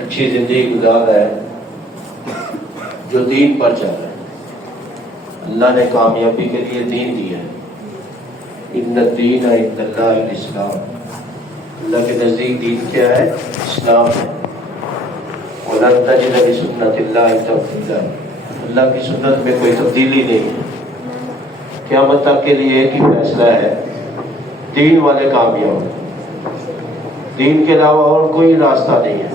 اچھی زندگی گزار رہا ہے جو دین پر چل رہا ہے۔ اللہ نے کامیابی کے لیے دین دیا ہے۔ ان الدین عند اللہ الاسلام، اللہ کے نزدیک دین کیا ہے؟ اسلام ہے۔ وَلَن تَجِدَ لِسُنَّتِ اللَّهِ تَبْدِيلًا، اللہ کی سنت میں کوئی تبدیلی نہیں ہے۔ قیامت تک کے لیے ایک ہی فیصلہ ہے، دین والے کامیاب، دین کے علاوہ اور کوئی راستہ نہیں ہے۔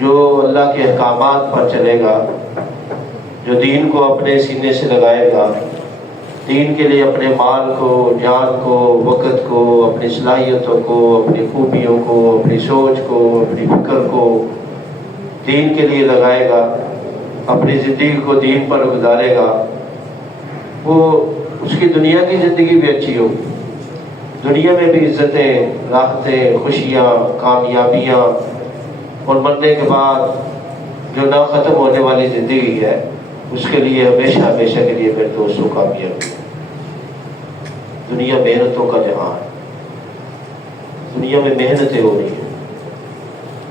جو اللہ کے احکامات پر چلے گا، جو دین کو اپنے سینے سے لگائے گا، دین کے لیے اپنے مال کو، جان کو، وقت کو، اپنی صلاحیتوں کو، اپنی خوبیوں کو، اپنی سوچ کو، اپنی فکر کو دین کے لیے لگائے گا، اپنی زندگی کو دین پر گزارے گا، وہ اس کی دنیا کی زندگی بھی اچھی ہوگی، دنیا میں بھی عزتیں، راحتیں، خوشیاں، کامیابیاں، اور مرنے کے بعد جو نہ ختم ہونے والی زندگی ہے اس کے لیے ہمیشہ ہمیشہ کے لیے میرے دوستوں کامیابی ہے۔ دنیا محنتوں کا جہاں ہے، دنیا میں محنتیں ہو رہی ہیں،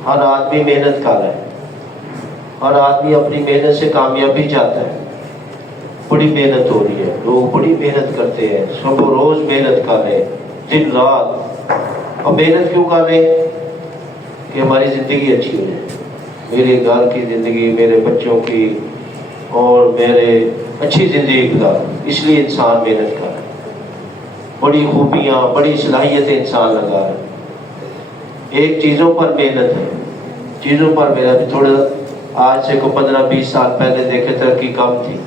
ہر آدمی محنت کر رہا ہے، ہر آدمی اپنی محنت سے کامیابی چاہتا ہے۔ بڑی محنت ہو رہی ہے، لوگ بڑی محنت کرتے ہیں، صبح و روز محنت کر رہے ہیں، دن رات۔ اور محنت کیوں کر رہے ہیں؟ کہ ہماری زندگی اچھی ہو جائے، میرے گھر کی زندگی، میرے بچوں کی اور میرے اچھی زندگی گزار، اس لیے انسان محنت کر رہا ہے، بڑی خوبیاں، بڑی صلاحیتیں انسان لگا رہا ہے۔ ایک چیزوں پر محنت ہے، چیزوں پر محنت۔ تھوڑا آج سے کو 15-20 سال پہلے دیکھے ترقی کم تھی،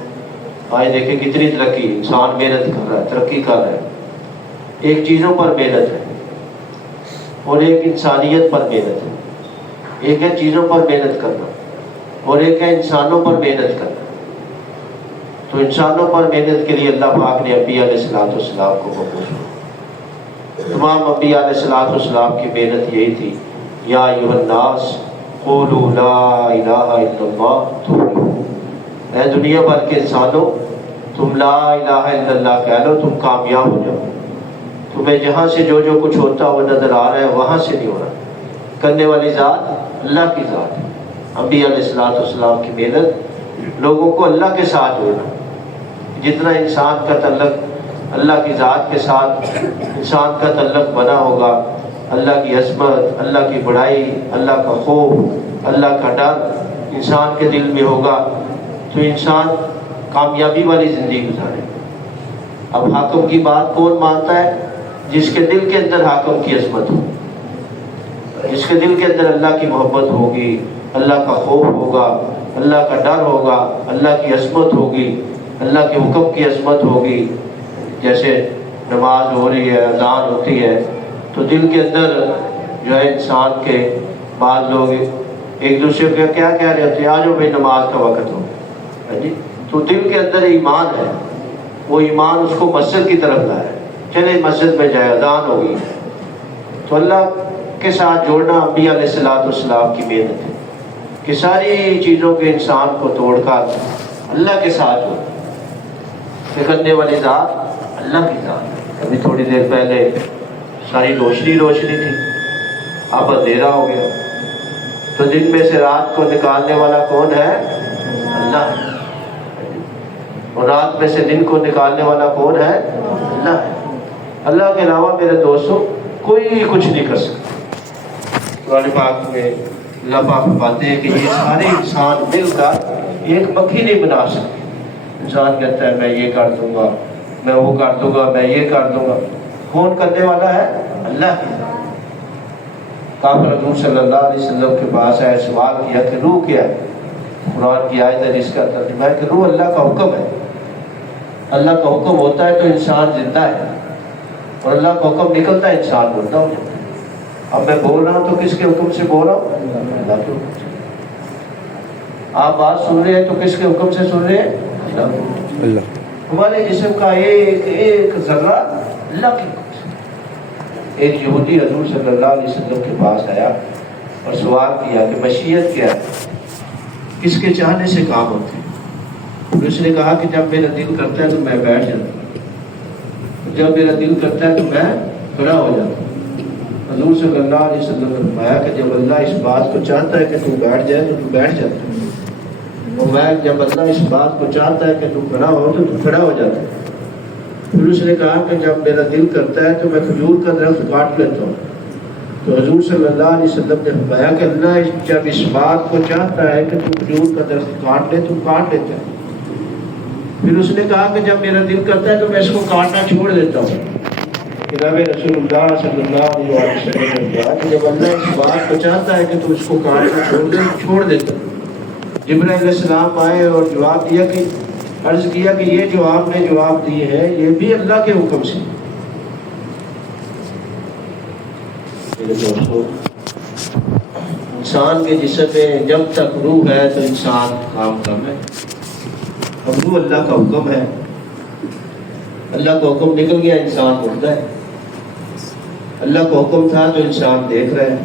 آج دیکھیں کتنی ترقی، انسان محنت کر رہا ہے، ترقی کر رہا ہے۔ ایک چیزوں پر محنت ہے اور ایک انسانیت پر محنت ہے۔ ایک ہے چیزوں پر محنت کرنا اور ایک ہے انسانوں پر محنت کرنا۔ تو انسانوں پر محنت کے لیے اللہ پاک نے انبیاء علیہ السلام کو مبعوث، تمام انبیاء علیہ السلام کی محنت یہی تھی، یا ایھا الناس قولوا لا الہ الا اللہ تفلحوا، اے دنیا بھر کے انسانوں تم لا الہ الا اللہ کہہ لو، تم کامیاب ہو جاؤ۔ تمہیں جہاں سے جو جو کچھ ہوتا وہ نظر آ رہا ہے، وہاں سے نہیں ہو رہا، کرنے والی ذات اللہ کی ذات ہے۔ انبیاء علیہ السلام کی محنت لوگوں کو اللہ کے ساتھ جوڑنا۔ جتنا انسان کا تعلق اللہ کی ذات کے ساتھ انسان کا تعلق بنا ہوگا، اللہ کی عظمت، اللہ کی بڑائی، اللہ کا خوف، اللہ کا ڈر انسان کے دل میں ہوگا تو انسان کامیابی والی زندگی گزارے۔ اب حاکم کی بات کون مانتا ہے؟ جس کے دل کے اندر حاکم کی عظمت ہو، جس کے دل کے اندر اللہ کی محبت ہوگی، اللہ کا خوف ہوگا، اللہ کا ڈر ہوگا، اللہ کی عظمت ہوگی، اللہ کے حکم کی عظمت ہوگی۔ جیسے نماز ہو رہی ہے، اذان ہوتی ہے تو دل کے اندر جو ہے انسان کے بعض لوگ ایک دوسرے کو کیا کہہ رہے ہوتے ہیں، آ جاؤ بھائی نماز کا وقت ہو جی، تو دل کے اندر ایمان ہے، وہ ایمان اس کو مسجد کی طرف لائے، چلے مسجد میں جائے، اذان ہوگی۔ تو اللہ کے ساتھ جوڑنا انبیاء علیہ السلام کی محنت ہے کہ ساری چیزوں کے انسان کو توڑ کر اللہ کے ساتھ جوڑنا۔ کہ کرنے والی ذات اللہ کی ذات ہے۔ ابھی تھوڑی دیر پہلے ساری روشنی تھی، اب اندھیرا ہو گیا، تو دن میں سے رات کو نکالنے والا کون ہے؟ اللہ ہے، اور رات میں سے دن کو نکالنے والا کون ہے؟ اللہ ہے۔ اللہ کے علاوہ میرے دوستوں کوئی کچھ نہیں کر سکتا۔ قرآن پاک میں اللہ پاک فرماتے ہیں کہ یہ سارے انسان مل کر ایک مکھی نہیں بنا سکتے۔ انسان کہتا ہے میں یہ کر دوں گا، میں وہ کر دوں گا، میں یہ کر دوں گا، کون کرنے والا ہے؟ اللہ کی ذات۔ کعب رسول صلی اللہ علیہ وسلم کے پاس آئے، سوال کیا کہ روح کیا ہے؟ قرآن کی آیت ہے جس کا ترجمہ ہے کہ روح اللہ کا حکم ہے۔ اللہ کا حکم ہوتا ہے تو انسان زندہ ہے، اور اللہ کا حکم نکلتا ہے انسان مردہ ہو جاتا ہے۔ اب میں بول رہا ہوں تو کس کے حکم سے بول رہا ہوں؟ اللہ کے حکم سے۔ آپ بات سن رہے ہیں تو کس کے حکم سے سن رہے ہیں؟ اللہ۔ ہمارے جسم کا ایک ایک ذرہ اللہ کے حکم سے۔ ایک یہودی حضور صلی اللہ علیہ وسلم کے پاس آیا اور سوال کیا کہ مشیت کیا ہے، کس کے چاہنے سے کام ہوتے ہیں؟ اس نے کہا کہ جب میرا دل کرتا ہے تو میں بیٹھ جاتا ہوں، جب میرا دل کرتا ہے تو میں کھڑا ہو جاتا ہوں۔ حضور صلی اللہ علیہ وسلم نے فرمایا کہ جب اللہ اس بات کو چاہتا ہے کہ تو بیٹھ جائے تو تو بیٹھ جاتا ہے، اور میں جب اللہ اس بات کو چاہتا ہے کہ تو کھڑا ہو تو تو کھڑا ہو جاتا ہے۔ پھر اس نے کہا کہ جب میرا دل کرتا ہے تو میں کھجور کا درخت کاٹ لیتا ہوں۔ تو حضور صلی اللہ علیہ وسلم نے فرمایا کہ اللہ جب اس بات کو چاہتا ہے کہ تو کھجور کا درخت کاٹ لے تو کاٹ لیتا ہے۔ پھر اس نے کہا کہ جب میرا دل کرتا ہے تو میں اس کو کاٹنا چھوڑ دیتا ہوں۔ جناب رسول اللہ صلی اللہ علیہ وسلم نے کہا کہ جب اللہ اس بات کو چاہتا ہے کہ تو اس کو کاٹنا چھوڑ دیتا ہے۔ جبرائیل علیہ السلام آئے اور جواب دیا کہ عرض کیا کہ یہ جو آپ نے جواب دیے ہیں یہ بھی اللہ کے حکم سے۔ میرے دوستو، انسان کے جسم میں جب تک روح ہے تو انسان کام کم ہے، اب روح اللہ کا حکم ہے، اللہ کا حکم نکل گیا انسان مردہ ہے۔ اللہ کا حکم تھا تو انسان دیکھ رہا ہے،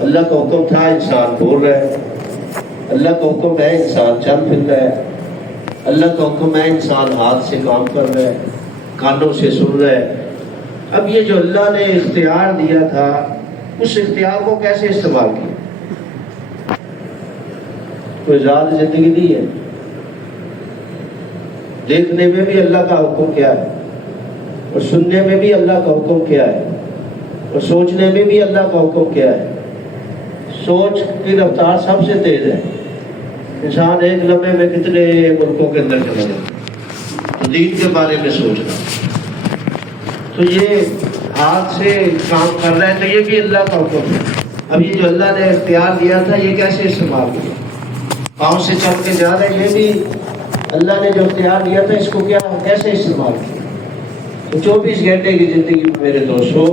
اللہ کا حکم تھا انسان بول رہا ہے، اللہ کا حکم ہے انسان چل پھر رہا ہے، اللہ کا حکم ہے انسان ہاتھ سے کام کر رہا ہے، کانوں سے سن رہا ہے۔ اب یہ جو اللہ نے اختیار دیا تھا اس اختیار کو کیسے استعمال کیا؟ کوئی ذات زندگی دی ہے، دیکھنے میں بھی اللہ کا حکم کیا ہے، اور سننے میں بھی اللہ کا حکم کیا ہے، اور سوچنے میں بھی اللہ کا حکم کیا ہے۔ سوچ کی رفتار سب سے تیز ہے، انسان ایک لمحے میں کتنے ملکوں کے اندر چلا جاتا تو دین کے بارے میں سوچنا، تو یہ ہاتھ سے کام کر رہا ہے تو یہ بھی اللہ کا حکم ہے۔ اب یہ جو اللہ نے اختیار دیا تھا یہ کیسے استعمال کیا؟ پاؤں سے چل کے جا رہا ہے، یہ بھی اللہ نے جو اختیار دیا تھا اس کو کیا کیسے استعمال کیا؟ تو 24 گھنٹے کی زندگی میں میرے دوستو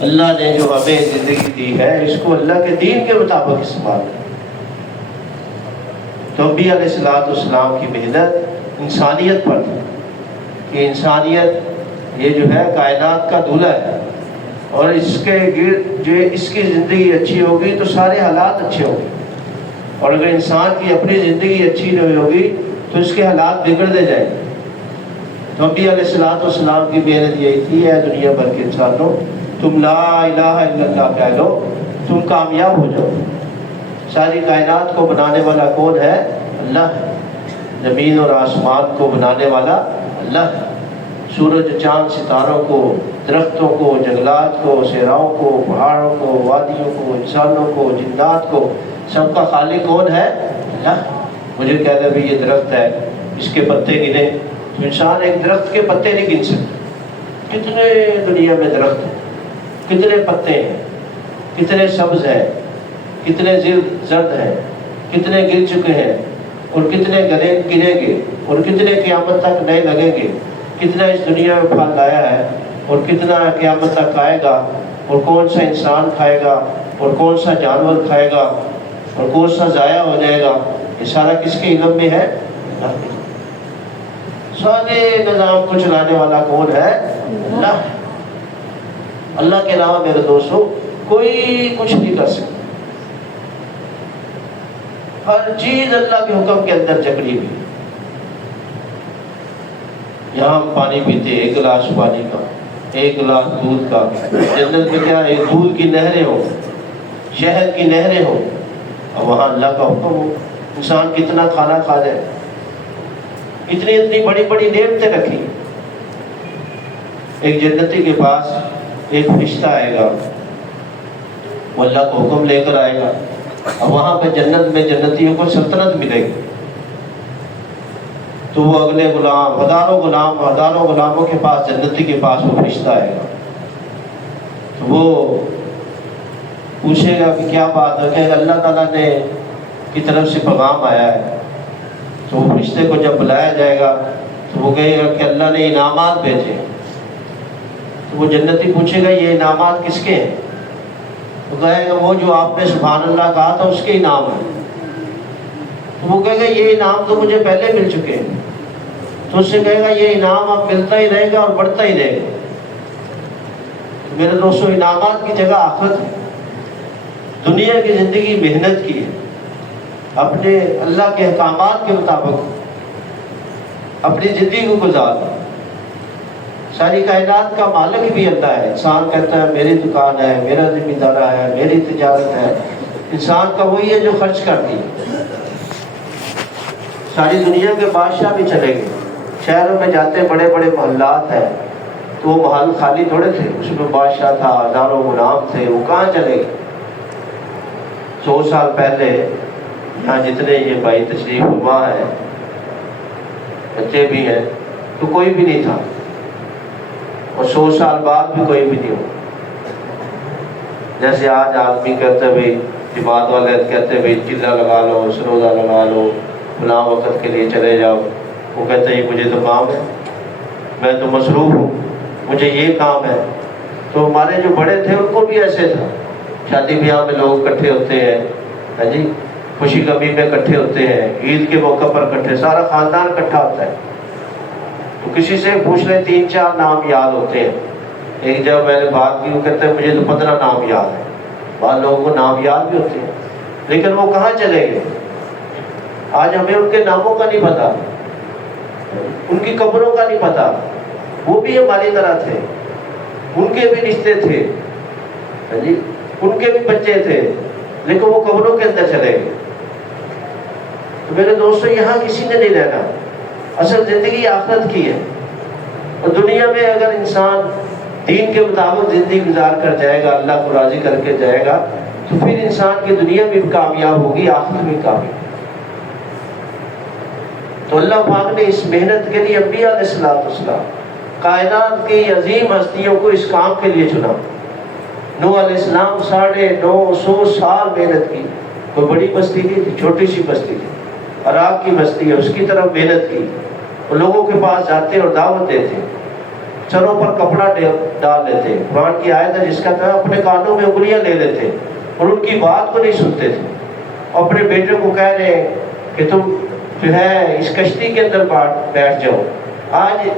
اللہ نے جو ہمیں زندگی دی ہے اس کو اللہ کے دین کے مطابق استعمال کیا۔ تو انبیاء علیہ السلام کی محنت انسانیت پر تھی کہ انسانیت یہ جو ہے کائنات کا دولہ ہے، اور اس کے گرد جو اس کی زندگی اچھی ہوگی تو سارے حالات اچھے ہوں گے، اور اگر انسان کی اپنی زندگی اچھی نہیں ہوگی تو اس کے حالات بگڑتے جائیں گے۔ تو انبیاء علیہ السلام کی محنت یہی تھی، اے دنیا بھر کے انسانوں تم لا الہ الا اللہ کہہ لو، تم کامیاب ہو جاؤ۔ ساری کائنات کو بنانے والا کون ہے؟ اللہ ہے۔ زمین اور آسمان کو بنانے والا اللہ ہے۔ سورج چاند ستاروں کو، درختوں کو، جنگلات کو، صحراؤں کو، پہاڑوں کو، وادیوں کو، انسانوں کو، جنات کو، سب کا خالق کون ہے؟ اللہ۔ مجھے کہتا ہے بھی یہ درخت ہے اس کے پتے گنے، تو انسان ایک درخت کے پتے نہیں گن سکتا۔ کتنے دنیا میں درخت ہیں، کتنے پتے ہیں، کتنے سبز ہیں، کتنے زرد ہیں، کتنے گر چکے ہیں، اور کتنے گریں گے، اور کتنے قیامت تک نئے لگیں گے، کتنا اس دنیا میں پھل آیا ہے اور کتنا قیامت تک آئے گا، اور کون سا انسان کھائے گا اور کون سا جانور کھائے گا اور کون سا ضائع ہو جائے گا، یہ سارا کس کے علم میں ہے؟ سارے نظام کو چلانے والا کون ہے؟ اللہ۔ اللہ کے علاوہ میرے دوستوں کوئی کچھ نہیں کر سکتا۔ ہر چیز اللہ کے حکم کے اندر جکڑی ہوئی۔ یہاں ہم پانی پیتے ایک گلاس پانی کا، ایک گلاس دودھ کا، جنت میں کیا ایک دودھ کی نہریں ہو، شہد کی نہریں ہو، اور وہاں اللہ کا حکم ہو۔ انسان کتنا کھانا کھا جائے، اتنی بڑی بڑی نعمتیں رکھی۔ ایک جنتی کے پاس ایک فرشتہ آئے گا، وہ اللہ کا حکم لے کر آئے گا، اور وہاں پہ جنت میں جنتیوں کو سلطنت ملے گی۔ تو وہ اگلے غلام ہزاروں غلاموں کے پاس، جنتی کے پاس وہ فرشتہ آئے گا، تو وہ پوچھے گا کہ کیا بات ہے، کہ اللہ تعالیٰ نے کی طرف سے پیغام آیا ہے۔ تو وہ فرشتے کو جب بلایا جائے گا تو وہ کہے گا کہ اللہ نے انعامات بھیجے۔ تو وہ جنتی پوچھے گا یہ انعامات کس کے ہیں؟ تو کہے گا وہ جو آپ نے سبحان اللہ کہا تھا اس کے انعام ہیں۔ تو وہ کہے گا یہ انعام تو مجھے پہلے مل چکے ہیں۔ تو اس سے کہے گا یہ انعام اب ملتا ہی رہے گا اور بڑھتا ہی رہے گا۔ میرے دوستو انعامات کی جگہ آخرت ہے۔ دنیا کی زندگی محنت کی ہے، اپنے اللہ کے احکامات کے مطابق اپنی زندگی کو گزارنا۔ ساری کائنات کا مالک بھی اللہ ہے. انسان کہتا ہے میری دکان ہے، میرا زمیندارہ ہے، میری تجارت ہے. انسان کا وہی ہے جو خرچ کرتی ہے. ساری دنیا کے بادشاہ بھی چلے گئے، شہروں میں جاتے بڑے بڑے محلات ہیں تو وہ محل خالی تھوڑے تھے، اس میں بادشاہ تھا، ہزاروں غلام تھے. وہ کہاں چلے گئے؟ 100 سال پہلے یہاں جتنے یہ بھائی تشریف فرما ہے، بچے بھی ہیں، تو کوئی بھی نہیں تھا، اور 100 سال بعد بھی کوئی بھی نہیں ہو. جیسے آج آدمی کہتے بھائی جماعت والے کہتے بھائی چلہ لگا لو، سروزہ لگا لو، فلاں وقت کے لیے چلے جاؤ. وہ کہتے ہیں مجھے تو کام ہے، میں تو مصروف ہوں، مجھے یہ کام ہے. تو ہمارے جو بڑے تھے ان کو بھی ایسے تھا. شادی بیاہ میں لوگ اکٹھے ہوتے ہیں، ہاں جی، خوشی غمی میں اکٹھے ہوتے ہیں، عید کے موقع پر اکٹھے، سارا خاندان اکٹھا ہوتا ہے. تو کسی سے پوچھ لیں 3-4 نام یاد ہوتے ہیں. ایک جب میں نے بات کی، وہ کہتے ہیں مجھے تو 15 نام یاد ہے. بعض لوگوں کو نام یاد بھی ہوتے ہیں، لیکن وہ کہاں چلے گئے؟ آج ہمیں ان کے ناموں کا نہیں پتا، ان کی قبروں کا نہیں پتا. وہ بھی ہماری طرح تھے، ان کے بھی رشتے تھے، ہاں جی، ان کے بھی بچے تھے، لیکن وہ قبروں کے اندر چلے گئے. تو میرے دوستو، یہاں کسی نے نہیں رہنا. اصل زندگی آخرت کی ہے، اور دنیا میں اگر انسان دین کے مطابق زندگی گزار کر جائے گا، اللہ کو راضی کر کے جائے گا، تو پھر انسان کی دنیا بھی کامیاب ہوگی، آخرت بھی کامیاب. تو اللہ پاک نے اس محنت کے لیے انبیاء علیہ السلام، کائنات کی عظیم ہستیوں کو اس کام کے لیے چنا. نوح علیہ السلام 950 سال محنت کی. کوئی بڑی بستی نہیں تھی، چھوٹی سی بستی تھی، عراق کی بستی ہے، اس کی طرف محنت کی. وہ لوگوں کے پاس جاتے اور دعوت دیتے، سروں پر کپڑا ڈال لیتے. قرآن کی آیت ہے جس کا تھا اپنے کانوں میں انگلیاں لے لیتے اور ان کی بات کو نہیں سنتے تھے. اپنے بیٹے کو کہہ رہے ہیں کہ تم جو ہے اس کشتی کے اندر بیٹھ جاؤ. آج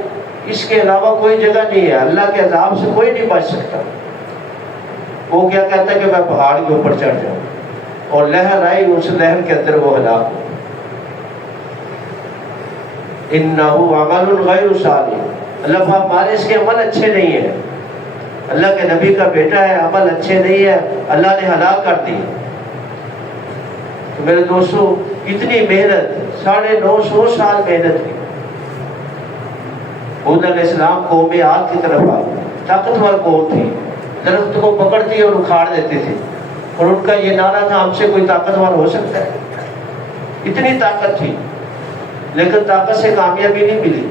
اس کے علاوہ کوئی جگہ نہیں ہے، اللہ کے عذاب سے کوئی نہیں بچ سکتا. وہ کیا کہتا ہے کہ میں پہاڑ کے اوپر چڑھ جاؤں، اور لہر آئی، اس لہر کے اندر وہ ہلاک ہو. انہ عمل غیر صالح. اللہ پاک ہمارے اس کے عمل اچھے نہیں ہیں، اللہ کے نبی کا بیٹا ہے، عمل اچھے نہیں ہے، اللہ نے ہلاک کر دی. تو میرے دوستو، اتنی محنت، 950 سال محنت کی. ہود علیہ السلام قوم عاد کی طرف آئے، طاقتور قوم تھی، درخت کو پکڑتی اور اکھاڑ دیتی تھی، اور ان کا یہ نعرہ تھا ہم سے کوئی طاقتور ہو سکتا ہے. اتنی طاقت تھی، لیکن طاقت سے کامیابی نہیں ملی.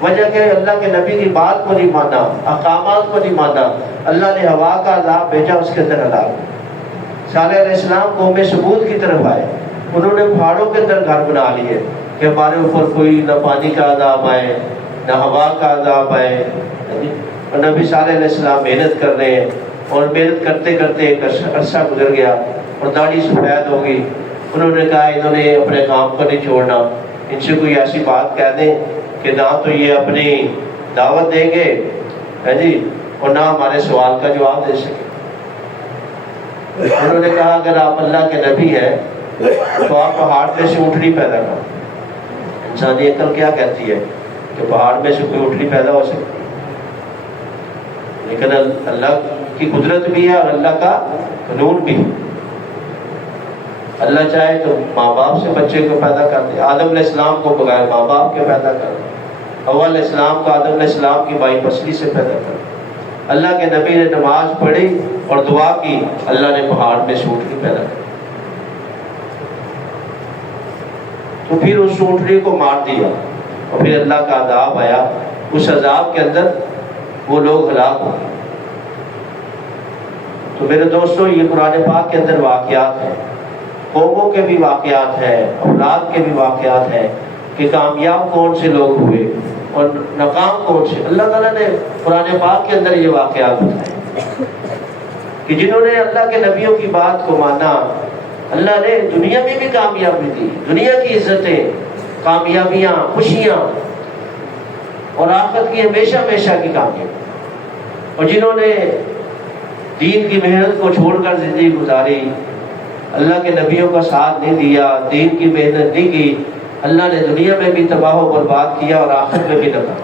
وجہ کہ اللہ کے نبی کی بات کو نہیں مانا، احکامات کو نہیں مانا. اللہ نے ہوا کا عذاب بھیجا، اس کے اندر ہلاک. صالح علیہ السلام قوم سمود کی طرف آئے، انہوں نے پہاڑوں کے اندر گھر بنا لیے کہ ہمارے اوپر کوئی نہ پانی کا عذاب آئے نہ ہوا کا عذاب آئے. اور نبی صالح علیہ السلام محنت کر رہے ہیں، اور محنت کرتے کرتے ایک عرصہ گزر گیا اور داڑھی سفید ہو گئی. انہوں نے کہا انہوں نے اپنے کام کو نہیں چھوڑنا، ان سے کوئی ایسی بات کہہ دیں کہ نہ تو یہ اپنی دعوت دیں گے، ہے جی، اور نہ ہمارے سوال کا جواب دے سکیں. انہوں نے کہا اگر آپ اللہ کے نبی ہیں تو آپ پہاڑ میں سے اونٹنی پیدا کرو. انسانی عقل کیا کہتی ہے کہ پہاڑ میں سے کوئی اونٹنی پیدا ہو سکتی ہے، لیکن اللہ کی قدرت بھی ہے اور اللہ کا قانون بھی ہے. اللہ چاہے تو ماں باپ سے بچے کو پیدا کر دے. آدم علیہ السلام کو بغیر ماں باپ کے پیدا کر دے. حوا علیہ السلام کو آدم علیہ السلام کی مائی پسلی سے پیدا کر دے. اللہ کے نبی نے نماز پڑھی اور دعا کی، اللہ نے پہاڑ میں سے اونٹنی پیدا کر. تو پھر اس اونٹنی کو مار دیا، اور پھر اللہ کا عذاب آیا. اس عذاب کے اندر وہ لوگ ہلاک ہو گئے. تو میرے دوستو، یہ قرآن پاک کے اندر واقعات ہیں، قوموں کے بھی واقعات ہیں، افراد کے بھی واقعات ہیں کہ کامیاب کون سے لوگ ہوئے اور ناکام کون سے. اللہ تعالیٰ نے قرآن پاک کے اندر یہ واقعات بتائے کہ جنہوں نے اللہ کے نبیوں کی بات کو مانا، اللہ نے دنیا میں بھی کامیابی دی، دنیا کی عزتیں، کامیابیاں، خوشیاں، اور آخرت کی ہمیشہ ہمیشہ کی کامیابی. اور جنہوں نے دین کی محنت کو چھوڑ کر زندگی گزاری، اللہ کے نبیوں کا ساتھ نہیں دیا، دین کی محنت نہیں کی، اللہ نے دنیا میں بھی تباہ و برباد کیا اور آخرت میں بھی تباہ.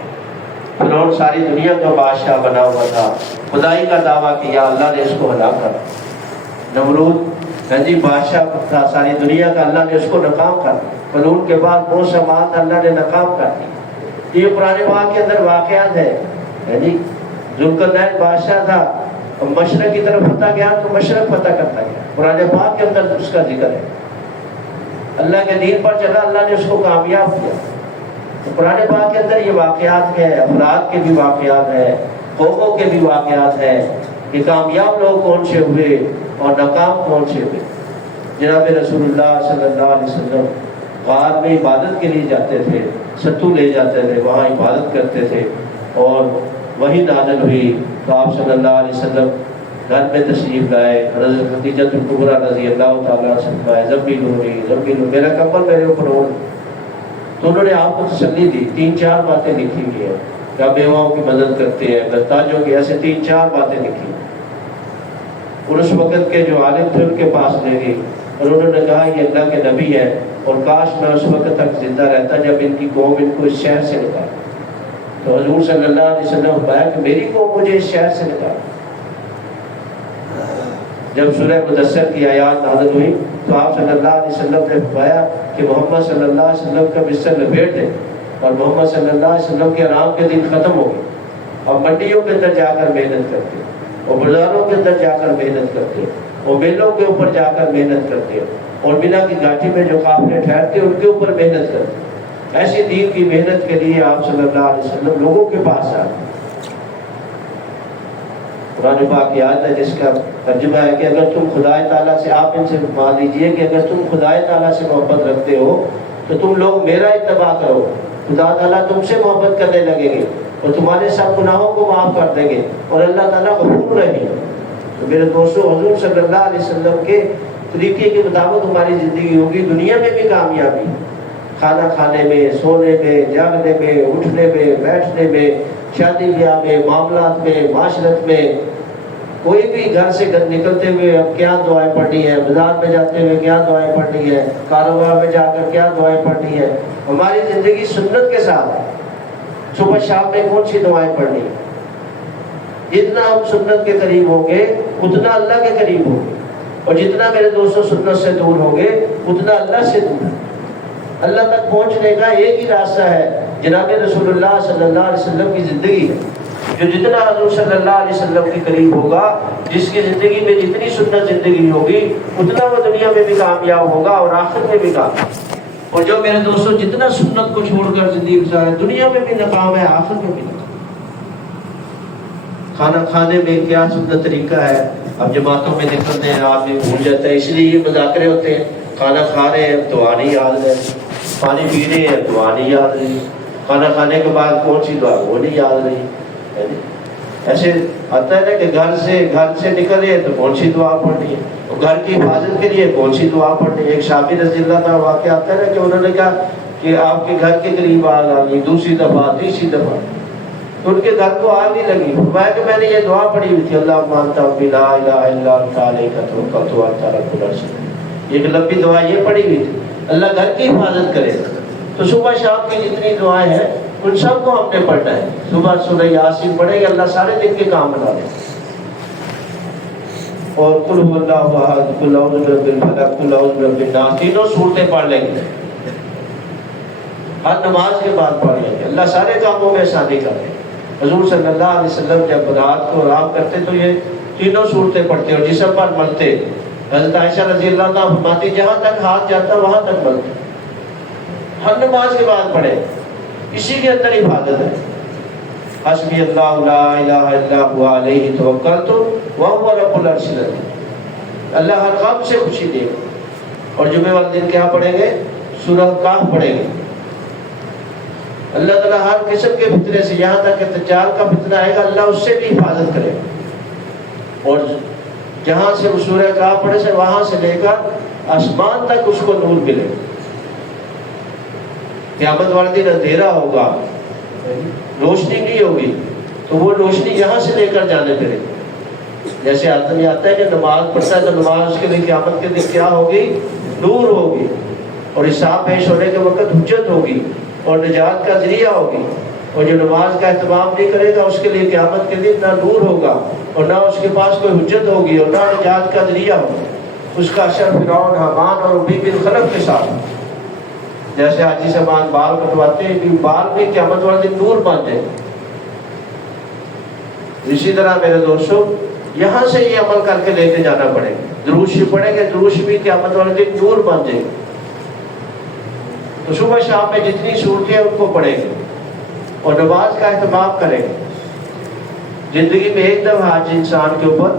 فرعون ساری دنیا کا بادشاہ بنا ہوا تھا، خدائی کا دعویٰ کیا، اللہ نے اس کو ہلاک کر. نمرود جی بادشاہ تھا ساری دنیا کا، اللہ نے اس کو ناکام کر دیا. فرعون کے بعد موسیٰ مال اللہ نے ناکام کر دیا. یہ قرآن پاک کے اندر واقعات ہے جی. ذوالقرنین بادشاہ تھا، مشرق کی طرف فتح گیا تو مشرق فتح کرتا گیا. قرآن پاک کے اندر اس کا ذکر ہے. اللہ کے دین پر چلا، اللہ نے اس کو کامیاب کیا. تو قرآن پاک کے اندر یہ واقعات ہیں، افراد کے بھی واقعات ہیں، قوموں کے بھی واقعات ہیں کہ کامیاب لوگ کون سے ہوئے اور ناکام کون سے ہوئے. جناب رسول اللہ صلی اللہ علیہ وسلم غار میں عبادت کے لیے جاتے تھے، ستو لے جاتے تھے، وہاں عبادت کرتے تھے، اور وہی نازل ہوئی تو آپ صلی اللہ علیہ وسلم گھر میں تشریف لائے. حضرت خدیجہ الکبریٰ رضی اللہ تعالیٰ سے فرمایا زمینوں میرا کمبل میرے اوپر اوڑھ. تو انہوں نے آپ کو تسلی دی. 3-4 باتیں لکھی ہوئی ہیں کہ بیواؤں کی مدد کرتے ہیں، محتاجوں کی، ایسے 3-4 باتیں لکھی. اور اس وقت کے جو عالم تھے ان کے پاس لے گئی اور انہوں نے کہا یہ اللہ کے نبی ہیں، اور کاش میں اس وقت تک زندہ رہتا جب ان کی قوم ان کو اس شہر سے نکالا. تو حضور صلی اللہ علیہ وسلم فرمایا کہ میری قوم مجھے اس شہر سے نکالا. جب سورہ مدثر کی آیات نازل ہوئی تو آپ صلی اللہ علیہ وسلم نے فرمایا کہ محمد صلی اللہ علیہ وسلم کا بستر لپیٹ دیں، اور محمد صلی اللہ علیہ وسلم کے آرام کے دن ختم ہو گئے. اب منڈیوں کے اندر جا کر محنت کرتے، اور بازاروں کے اندر جا کر محنت کرتے، اور میلوں کے اوپر جا کر محنت کرتے، اور بنا کی گھاٹی میں جو قافلے ٹھہرتے ان کے اوپر محنت کرتے. ایسی دین کی محنت کے لیے آپ صلی اللہ علیہ وسلم لوگوں کے پاس آئے. قرآن پاک کی آیت ہے جس کا ترجمہ ہے کہ اگر تم خدا تعالیٰ سے، آپ ان سے مان لیجئے کہ اگر تم خدا تعالیٰ سے محبت رکھتے ہو تو تم لوگ میرا اتباع کرو، خدا تعالیٰ تم سے محبت کرنے لگیں گے اور تمہارے سب گناہوں کو معاف کر دیں گے، اور اللہ تعالیٰ غفور رحیم. تو میرے دوستو حضور صلی اللہ علیہ وسلم کے طریقے کے مطابق ہماری زندگی ہوگی، دنیا میں بھی کامیابی، کھانا کھانے میں، سونے میں، جاگنے میں، اٹھنے میں، بیٹھنے میں، شادی بیاہ میں، معاملات میں، معاشرت میں. کوئی بھی گھر سے نکلتے ہوئے اب کیا دعائیں پڑھنی ہے، بازار میں جاتے ہوئے کیا دعائیں پڑھنی ہے، کاروبار میں جا کر کیا دعائیں پڑھنی ہے. ہماری زندگی سنت کے ساتھ ہے. صبح شام میں کون سی دعائیں پڑھنی ہے. جتنا ہم سنت کے قریب ہوں گے اتنا اللہ کے قریب ہوں گے، اور جتنا میرے دوستوں سنت سے دور ہوں گے اتنا اللہ سے دور. اللہ تک پہنچنے کا ایک ہی راستہ ہے، جناب رسول اللہ صلی اللہ علیہ وسلم کی زندگی ہے. جو جتنا حضور صلی اللہ علیہ وسلم کے قریب ہوگا، جس کی زندگی میں جتنی سنت زندگی ہوگی، اتنا وہ دنیا میں بھی کامیاب ہوگا اور آخرت میں بھی کامیاب. اور جو میرے دوستوں جتنا سنت کو چھوڑ کر زندگی گزارے، دنیا میں بھی ناکام ہے، آخرت میں بھی ناکام. کھانا کھانے میں کیا سنت طریقہ ہے. اب جماعتوں میں نکلتے ہیں آدمی بھول جاتا ہے، اس لیے یہ مذاکرے ہوتے ہیں. کھانا کھا رہے ہیں دعا نہیں یاد رہی، پانی پی رہے ہیں دعا نہیں یاد رہی، کھانا کھانے کے بعد کون سی دعا وہ نہیں یاد رہی. ایسے آتا ہے نا کہ گھر سے نکلے تو کون سی دعا پڑھنی ہے، گھر کی حفاظت کے لیے کون سی دعا پڑھنی ہے. ایک صحابی رضی اللہ تعالیٰ واقعہ آتا ہے نا کہ انہوں نے کہا کہ آپ کے گھر کے قریب آگ آ گئی، دوسری دفعہ تیسری دفعہ، تو ان کے گھر کو آگ نہیں لگی. فرمایا کہ میں نے یہ دعا پڑھی ہوئی تھی، اللہ مانتا ہوں لا الہ الا انت علیک توکلت وانت رب العرش. ایک لمبی دعا یہ پڑھی ہوئی تھی، اللہ گھر کی حفاظت کرے. تو صبح شام کی جتنی دعائیں ہیں ان سب کو ہم نے پڑھنا ہے. صبح سورہ یاسین پڑھیں گے، اللہ سارے دن کے کام بنا دے. اور قل هو اللہ احد، قل اعوذ برب الفلق، قل اعوذ برب الناس، تینوں صورتیں پڑھ لیں گے. ہر نماز کے بعد پڑھ لیں گے، اللہ سارے کاموں میں آسانی کر دے. حضور صلی اللہ علیہ وسلم جب رات کو آرام کرتے تو یہ تینوں صورتیں پڑھتے اور جسم پر ملتے. حضرت عائشہ رضی اللہ عنہا فرماتی جہاں تک ہاتھ جاتا وہاں تک ملتے. ہر نماز کے بعد پڑھے، اسی کے اندر حفاظت ہے. حسبی اللہ لا الہ الا هو علیہ توکلت وهو رب العرش العظیم. اللہ ہر غم سے خوشی دے. اور جمعہ والے دن کیا پڑھیں گے؟ سورہ کہف پڑھیں گے. اللہ تعالیٰ ہر قسم کے فتنے سے، یہاں تک کہ دجال کا فتنہ آئے گا، اللہ اس سے بھی حفاظت کرے. اور جہاں سے وہ سورہ کہف پڑھے سے وہاں سے لے کر آسمان تک اس کو نور ملے. قیامت والے دن اندھیرا ہوگا، روشنی نہیں ہوگی، تو وہ روشنی یہاں سے لے کر جانے پڑے. جیسے آدمی آتا ہے کہ نماز پڑھتا ہے تو نماز اس کے لیے قیامت کے دن کیا ہوگی؟ نور ہوگی، اور حساب پیش ہونے کے وقت حجت ہوگی اور نجات کا ذریعہ ہوگی. اور جو نماز کا اہتمام نہیں کرے گا اس کے لیے قیامت کے دن نہ نور ہوگا اور نہ اس کے پاس کوئی حجت ہوگی اور نہ نجات کا ذریعہ ہوگا. اس کا اثر فرعون، حامان اور ابی بن خلف کے ساتھ. جیسے حاجی صاحبان بال کٹواتے ہیں، بال بھی قیامت والے دن نور بن جائے. اسی طرح میرے دوستو یہاں سے یہ عمل کر کے لے کے جانا پڑے گا. دروش پڑھیں گے، دروش بھی قیامت والے دن نور بن جائے. تو صبح شام میں جتنی صورتیں ہیں ان کو پڑھیں گے اور نماز کا اہتمام کریں گے. زندگی میں ایک دفعہ حج انسان کے اوپر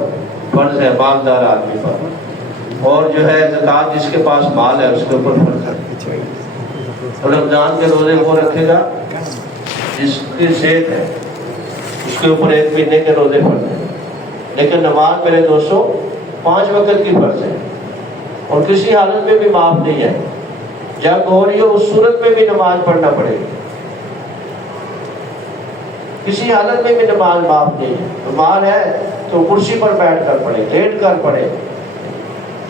فرض ہے، مالدار آدمی پر، اور جو ہے زکوٰۃ جس کے پاس مال ہے اس کے اوپر فرض ہے. اور رمضان کے روزے وہ رکھے گا جس کی صحت ہے، اس کے اوپر ایک مہینے کے روزے فرض ہیں. لیکن نماز میرے دوستوں 5 وقت کی فرض ہے اور کسی حالت میں بھی معاف نہیں ہے. جب ہو رہی ہو اس صورت میں بھی نماز پڑھنا پڑے گی. کسی حالت میں بھی نماز معاف نہیں ہے. نماز ہے تو کرسی پر بیٹھ کر پڑھے، لیٹ کر پڑھے،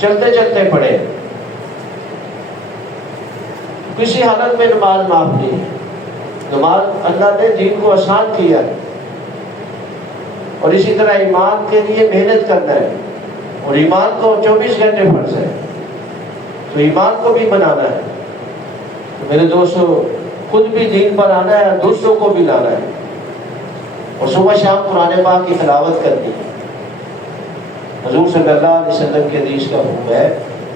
چلتے چلتے پڑھے. کسی حالت میں نماز معاف نہیں ہے. نماز اللہ نے دین کو آسان کیا ہے. اور اسی طرح ایمان کے لیے محنت کرنا ہے اور ایمان کو 24 گھنٹے فرض ہے. تو ایمان کو بھی بنانا ہے. تو میرے دوستو خود بھی دین پر آنا ہے اور دوسروں کو بھی لانا ہے. اور صبح شام قرآن پاک کی تلاوت کرنی ہے. حضور صلی اللہ علیہ وسلم کے حدیث کا حکم ہے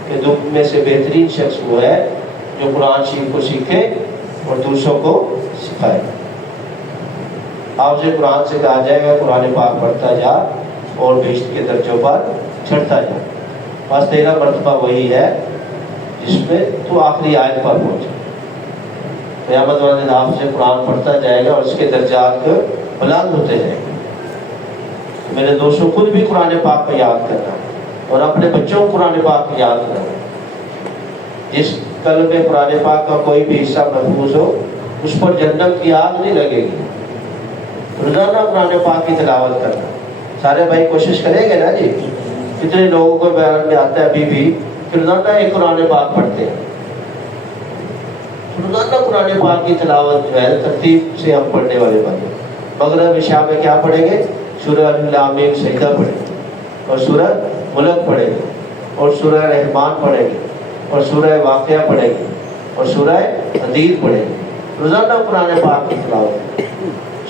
کہ تم میں سے بہترین شخص وہ ہے جو قرآن شریف کو سیکھے اور دوسروں کو سکھائے. آپ سے قرآن سے کہا جائے گا قرآن پاک پڑھتا جا اور بہشت کے درجوں پر چڑھتا جا. بس تیرا مرتبہ وہی ہے جس میں تو آخری آیت پر پہنچے. قیامت والے دن آپ سے قرآن پڑھتا جائے گا اور اس کے درجات بلند ہوتے جائیں گے. میرے دوستوں خود بھی قرآن پاک کو یاد کرنا اور اپنے بچوں کو قرآن پاک کو یاد کرنا. جس قلب میں قرآن پاک کا کوئی بھی حصہ محفوظ ہو اس پر جنت کی آگ نہیں لگے گی. روزانہ قرآن پاک کی تلاوت کرنا. سارے بھائی کوشش کریں گے نا جی. کتنے لوگوں کو بیان میں آتا ہے ابھی بھی کہ روزانہ ایک قرآن پاک پڑھتے ہیں. روزانہ قرآن پاک کی تلاوت جو ہے ترتیب سے ہم پڑھنے والے بنے. مغرب عشاء میں کیا پڑھیں گے؟ سورہ العام سجدہ پڑھیں گے اور سورہ ملک پڑھیں گے اور سورہ رحمان پڑھیں گے اور سورہ واقعہ پڑھیں گے اور سورہ حدید پڑھیں گے. روزانہ قرآن پاک کی تلاوت.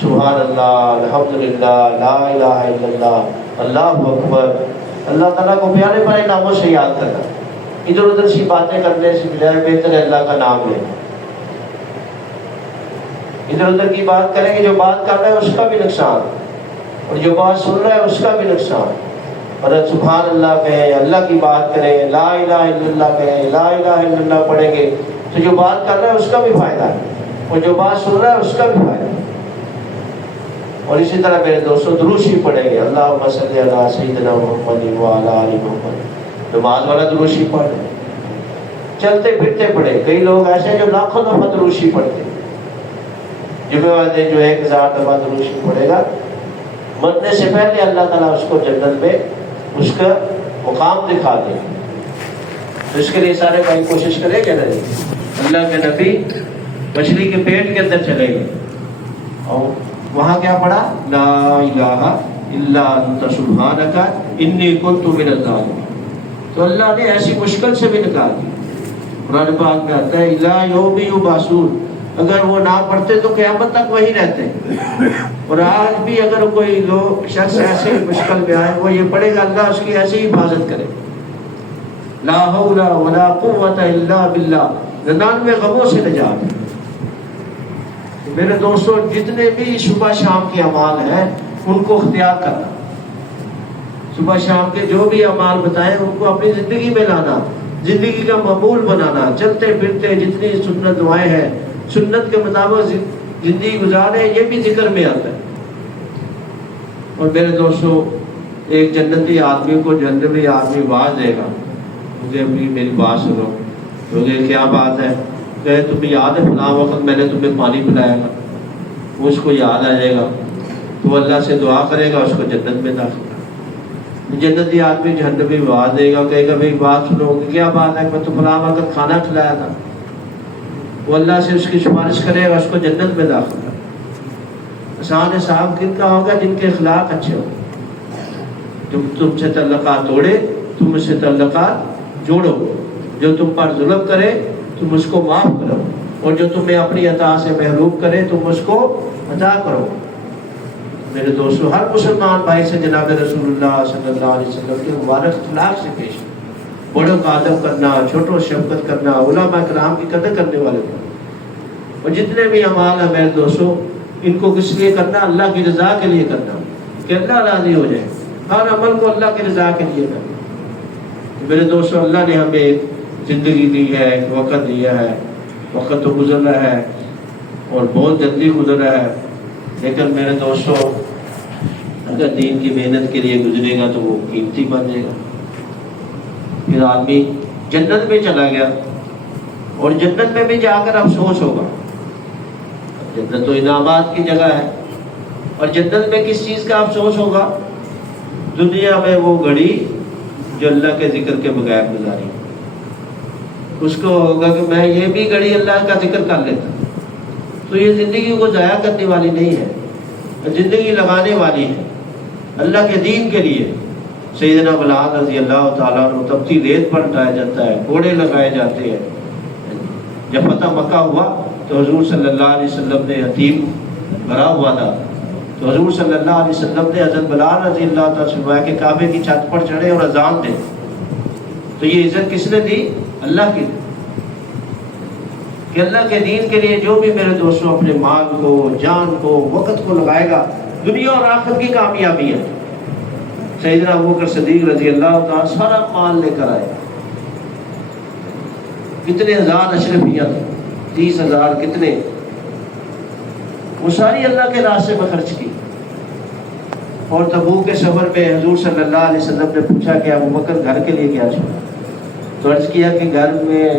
سبحان اللہ، الحمدللہ، لا الہ الا اللہ، اللہ اکبر. اللہ تعالیٰ کو پیارے پیارے ناموں سے یاد کرنا. ادھر ادھر سی باتیں کرنے سے بجائے بہتر ہے اللہ کا نام لینا. ادھر ادھر کی بات کریں گے، جو بات کر رہا ہے اس کا بھی نقصان اور جو بات سن رہا ہے اس کا بھی نقصان. اور سبحان اللہ کہیں، اللہ کی بات کریں، لا الہ الا اللہ کہیں، لا الہ الا اللہ پڑھیں گے تو جو بات کر رہا ہے اس کا بھی فائدہ ہے اور جو بات سن رہا ہے اس کا بھی فائدہ ہے. اور اسی طرح میرے دوستوں درود شریف پڑھیں گے. اللہم صلی علی سیدنا محمد وعلی آل محمد. نماز والا درود شریف پڑھ رہے، چلتے پھرتے پڑھے. کئی لوگ ایسے ہیں جو لاکھوں دفعہ درود شریف پڑھتے ہیں. جمعہ والے جو 1000 دفعہ درود شریف پڑھے گا مرنے سے پہلے اللہ تعالیٰ اس کو جنت میں اس کا مقام دکھا دے. تو اس کے لیے سارے بھائی کوشش کریں گے نا. اللہ کے نبی مچھلی کے پیٹ کے اندر چلے گئے اور وہاں کیا پڑھا؟ لا الہ الا انت سبحانک انی کنت من الظالمین. تو اللہ نے ایسی مشکل سے بھی نکال دی. قرآن پاک میں آتا ہے الا یوم یبعثون. اگر وہ نہ پڑھتے تو قیامت تک وہی رہتے. اور آج بھی اگر کوئی لوگ شخص ایسے مشکل میں آئے وہ یہ پڑھے گا اللہ اس کی ایسی حفاظت کرے. لا حول ولا قوت الا باللہ. 99 غموں سے نجات. میرے دوستوں جتنے بھی صبح شام کے اعمال ہیں ان کو اختیار کرنا. صبح شام کے جو بھی اعمال بتائے ان کو اپنی زندگی میں لانا، زندگی کا معمول بنانا. چلتے پھرتے جتنی سنت دعائیں ہیں سنت کے مطابق زندگی گزارے. یہ بھی ذکر میں آتا ہے. اور میرے دوستوں ایک جنتی آدمی کو جہنمی آدمی آواز دے گا، مجھے اپنی میری بات سنو. کیونکہ کیا بات ہے کہ تمہیں یاد ہے فلاں وقت میں نے تمہیں پانی پلایا تھا. وہ اس کو یاد آ جائے گا تو اللہ سے دعا کرے گا اس کو جنت میں داخل. جنتی آدمی جہنمی آواز دے گا، کہے گا بھائی بات سنو. کیا بات ہے؟ میں تو فلاں وقت کھانا کھلایا تھا. وہ اللہ سے اس کی سفارش کرے گا اس کو جنت میں داخل. آسان حساب کن کا ہوگا؟ جن کے اخلاق اچھے ہو. جو تم سے تعلقات توڑے تم اس سے تعلقات جوڑو. جو تم پر ظلم کرے تم اس کو معاف کرو، اور جو تمہیں اپنی عطا سے محروم کرے تم اس کو عطا کرو. میرے دوستو، ہر مسلمان بھائی سے جناب رسول اللہ صلی اللہ علیہ وسلم کے مبارک اخلاق سے پیش، بڑوں کا ادب کرنا، چھوٹوں شفقت کرنا، علماء کرام کی قدر کرنے والے کو. اور جتنے بھی اعمال ہیں میرے دوستو، ان کو کس لیے کرنا؟ اللہ کی رضا کے لیے کرنا، کہ اللہ راضی ہو جائے. ہر عمل کو اللہ کی رضا کے لیے کرنا. میرے دوستو، اللہ نے ہمیں ایک زندگی دی ہے، ایک وقت دیا ہے. وقت تو گزر رہا ہے اور بہت جلدی گزر رہا ہے، لیکن میرے دوستو اگر دین کی محنت کے لیے گزرے گا تو وہ قیمتی بن جائے گا. پھر آدمی جنت میں چلا گیا اور جنت میں بھی جا کر افسوس ہوگا. جنت تو انعامات کی جگہ ہے، اور جنت میں کس چیز کا افسوس ہوگا؟ دنیا میں وہ گھڑی جو اللہ کے ذکر کے بغیر گزاری. اس کو ہوگا کہ میں یہ بھی گھڑی اللہ کا ذکر کر لیتا. تو یہ زندگی کو ضائع کرنے والی نہیں ہے، زندگی لگانے والی ہے اللہ کے دین کے لیے. سیدنا بلال رضی اللہ تعالیٰ عنہ تپتی ریت پر ڈایا جاتا ہے، گھوڑے لگائے جاتے ہیں. جب فتح مکہ ہوا تو حضور صلی اللہ علیہ وسلم نے حتیم بھرا ہوا تھا، تو حضور صلی اللہ علیہ وسلم نے حضرت بلال رضی اللہ تعالیٰ سے فرمایا کہ کعبے کی چھت پر چڑھے اور اذان دے. تو یہ عزت کس نے دی؟ اللہ کی. کہ اللہ کے دین کے لیے جو بھی میرے دوستوں اپنے مال کو، جان کو، وقت کو لگائے گا، دنیا اور آخرت کی کامیابی ہے. سیدنا ابوبکر صدیق رضی اللہ تعالیٰ سارا مال لے کر آئے. کتنے ہزار اشرفیاں تھے، 30,000 کتنے، وہ ساری اللہ کے راستے میں خرچ کی. اور تبوک کے سفر میں حضور صلی اللہ علیہ وسلم نے پوچھا کہ ابوبکر گھر کے لیے کیا چھوڑا؟ تو عرض کیا کہ گھر میں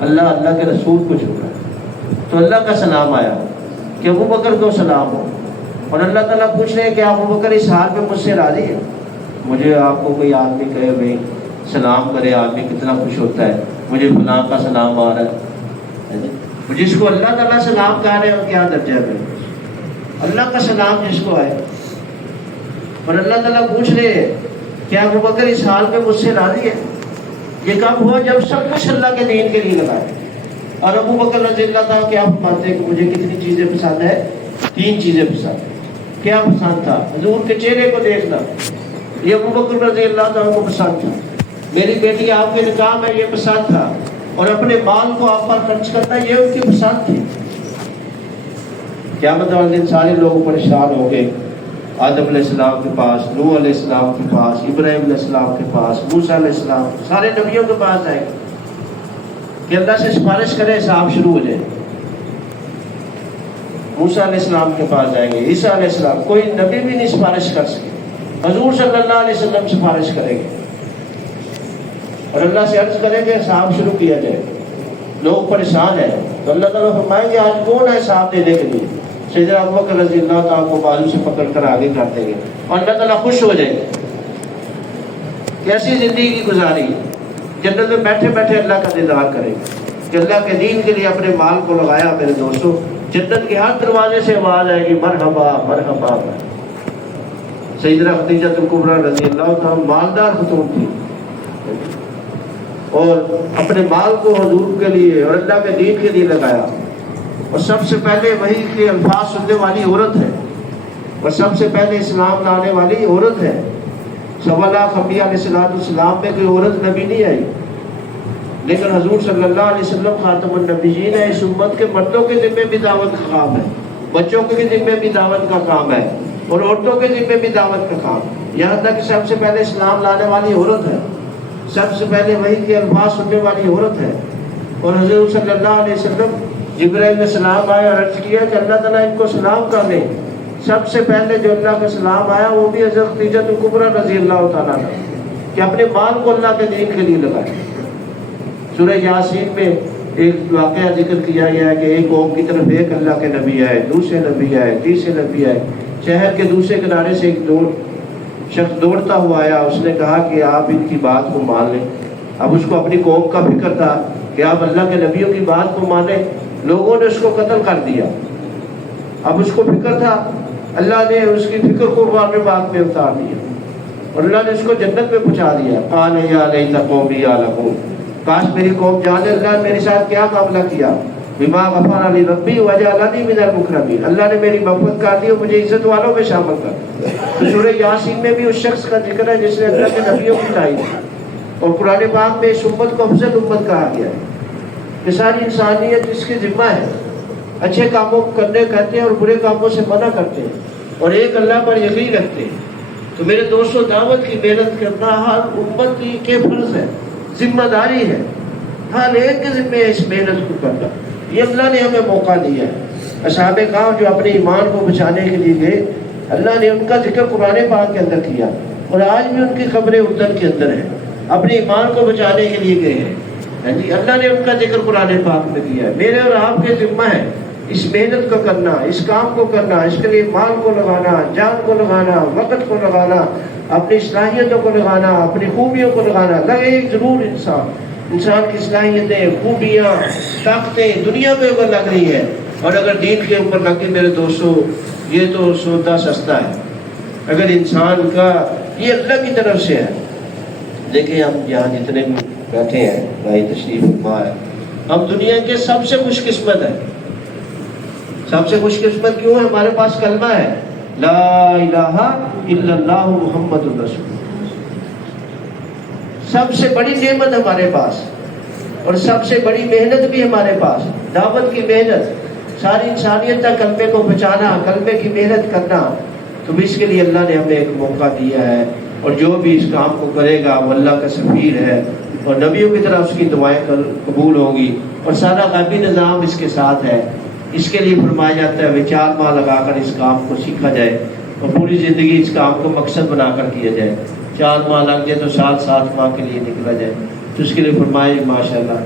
اللہ کے رسول کو چھوڑا. تو اللہ کا سلام آیا کہ ابوبکر کو سلام ہو. اور اللہ تعالیٰ پوچھ رہے ہیں کہ ابوبکر اس حال میں مجھ سے راضی ہے؟ مجھے آپ کو کوئی آدمی کہے بھائی سلام کرے، آدمی کتنا خوش ہوتا ہے، مجھے فلاں کا سلام آ رہا ہے. جس کو اللہ تعالیٰ سلام کہہ رہے ہیں کیا درجہ ہے؟ اللہ کا سلام جس کو آئے. اور اللہ تعالیٰ پوچھ رہے ہیں کہ ابوبکر اس حال میں مجھ سے راضی ہے؟ یہ کب ہوا؟ جب سب کچھ اللہ کے دین کے لیے لگائے. اور ابوبکر رضی اللہ تعالیٰ کیا فرماتے ہیں کہ مجھے کتنی چیزیں پسند ہے؟ 3 چیزیں پسند. کیا پسند تھا؟ حضور کے چہرے کو دیکھنا، یہ ابوبکر رضی اللہ تعالیٰ کو پسند تھا. میری بیٹی آپ کے نکاح میں یہ پسند تھا. اور اپنے مال کو آپ پر خرچ کرنا یہ ان کی پسند تھی. قیامت والے دن سارے لوگ پریشان ہو گئے. آدم علیہ السلام کے پاس، نوح علیہ السلام کے پاس، ابراہیم علیہ السلام کے پاس، موسیٰ علیہ السلام، سارے نبیوں کے پاس جائیں گے کہ اللہ سے سفارش کرے، حساب شروع ہو جائے. موسیٰ علیہ السلام کے پاس جائیں گے، عیسیٰ علیہ السلام، کوئی نبی بھی نہیں سفارش کر سکے. حضور صلی اللہ علیہ وسلم سفارش کریں گے اور اللہ سے عرض کریں گے حساب شروع کیا جائے. لوگ پریشان ہیں تو اللہ تعالیٰ فرمائیں گے آج کون ہے حساب دینے کے لیے؟ سیدنا ابوبکر رضی اللہ تعالیٰ کو بالوں سے پکڑ کر آگے کر دیں گے اور اللہ تعالیٰ خوش ہو جائے گے. کیسی زندگی گزاری، جنت میں بیٹھے بیٹھے اللہ کا دیدار کریں گے کہ اللہ کے دین کے لیے اپنے مال کو لگایا. میرے دوستوں، جنت کے ہر دروازے سے آواز آئے گی مرحبا مرحبا. سیدنا خدیجہ کبریٰ رضی اللہ تعالیٰ مالدار خاتون تھی اور اپنے مال کو حضور کے لیے اور اللہ کے دین کے لیے لگایا. اور سب سے پہلے وحی کے الفاظ سننے والی عورت ہے اور سب سے پہلے اسلام لانے والی عورت ہے. 1.25 لاکھ انبیاء علیہ السلام میں کوئی عورت نبی نہیں آئی، لیکن حضور صلی اللہ علیہ وسلم خاتم النبیین ہے. اس امت کے مردوں کے ذمے بھی دعوت کا کام ہے، بچوں کے ذمے بھی دعوت کا کام ہے اور عورتوں کے ذمے بھی دعوت کا کام. یہاں تک کہ سب سے پہلے اسلام لانے والی عورت ہے، سب سے پہلے وحی کے الفاظ سننے والی عورت ہے. اور حضور صلی اللہ علیہ وسلم جبرائیل علیہ السلام آئے اور عرض کیا کہ اللہ تعالیٰ ان کو سلام کر لے. سب سے پہلے جو اللہ کا سلام آیا وہ بھی حضرت خدیجہ کبریٰ رضی اللہ تعالیٰ عنہ کہ اپنے مال کو اللہ کے دین کے لیے لگائے. سورہ یاسین میں ایک واقعہ ذکر کیا گیا ہے کہ ایک قوم کی طرف ایک اللہ کے نبی آئے، دوسرے نبی آئے، تیسرے نبی آئے. شہر کے دوسرے کنارے سے ایک شخص دوڑتا ہوا آیا. اس نے کہا کہ آپ ان کی بات کو مان لیں. اب اس کو اپنی قوم کا فکر تھا کہ آپ اللہ کے نبیوں کی بات کو مانیں. لوگوں نے اس کو قتل کر دیا. اب اس کو فکر تھا اللہ نے اس کی فکر کو قرآن پاک میں اتار دیا اور اللہ نے اس کو جنت میں پہنچا دیا. قال یا لیت قومی یعلمون، کاش میری قوم جانے اللہ نے میرے ساتھ کیا معاملہ کیا. بما غفر لی ربی وجعلنی من المکرمین، اللہ نے میری مغفرت کر دی اور مجھے عزت والوں میں شامل کر دیا. تو سورہ یاسین میں بھی اس شخص کا ذکر ہے جس نے اللہ کے نبیوں کی تعریف کی، اور قرآن پاک میں اس امت کو افضل امت کہا گیا ہے کہ ساری انسانیت اس کے ذمہ ہے. اچھے کاموں کو کرتے ہیں اور برے کاموں سے منع کرتے ہیں اور ایک اللہ پر یقین رکھتے ہیں. تو میرے دوستوں، دعوت کی محنت کرنا ہر امت کے فرض ہے، ذمہ داری ہے، ہر ایک کے ذمہ ہے اس محنت کو کرنا. یہ اللہ نے ہمیں موقع دیا ہے. اصحاب کہف جو اپنے ایمان کو بچانے کے لیے گئے، اللہ نے ان کا ذکر قرآن پاک کے اندر کیا اور آج بھی ان کی خبریں اردن کے اندر ہیں. اپنے ایمان کو بچانے کے لیے گئے ہیں. اللہ نے ان کا ذکر قرآن پاک میں کیا ہے. میرے اور آپ کے ذمہ ہے اس محنت کو کرنا، اس کام کو کرنا، اس کے لیے مال کو لگانا، جان کو لگانا، وقت کو لگانا، اپنی صلاحیتوں کو لگانا، اپنی خوبیوں کو لگانا. لگے ضرور انسان کی صلاحیتیں، خوبیاں، طاقتیں دنیا میں اگر لگ رہی ہے اور اگر دین کے اوپر لگ گئی میرے دوستوں، یہ تو سودا سستا ہے. اگر انسان کا یہ اللہ کی طرف سے ہے. دیکھیں ہم یہاں جتنے بھی بیٹھے ہیں، بھائی تشریف فرما ہے، ہم دنیا کے سب سے خوش قسمت ہیں. سب سے خوش قسمت کیوں ہے؟ ہمارے پاس کلمہ ہے، لا الہ الا اللہ محمد الرسول. سب سے بڑی نعمت ہمارے پاس اور سب سے بڑی محنت بھی ہمارے پاس، دعوت کی محنت، ساری انسانیت کا کلمے کو بچانا، کلمے کی محنت کرنا. تو اس کے لیے اللہ نے ہمیں ایک موقع دیا ہے اور جو بھی اس کام کو کرے گا وہ اللہ کا سفیر ہے اور نبیوں کی طرف اس کی دعائیں قبول ہوں گی اور سارا غیبی نظام اس کے ساتھ ہے. اس کے لیے فرمایا جاتا ہے 4 ماہ لگا کر اس کام کو سیکھا جائے اور پوری زندگی اس کام کو مقصد بنا کر کیا جائے. 4 ماہ لگ جائے تو 7 ماہ کے لیے نکلا جائے. تو اس کے لیے فرمائے ماشاءاللہ